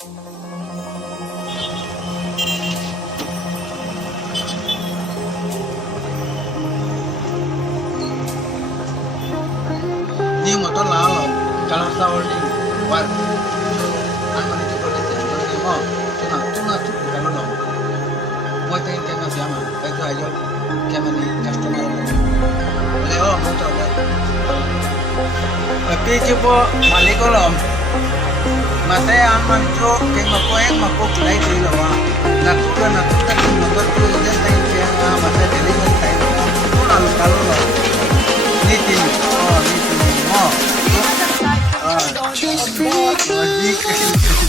Nhưng mà có là Kalasha welding one anh mà đi chụp cái gì nó đi mà chúng nó chụp cái nó lồng mỗi cái nó xem mà cái thứ hai cho cái mình đi customer Bolero MAX rồi tapi coba balik kalau mata yang manjo kayak ngapain makuk lagi di luar natural tapi nomor tu dia time dia mata delivery time tu lalu kalau ni tin oh Just breathe.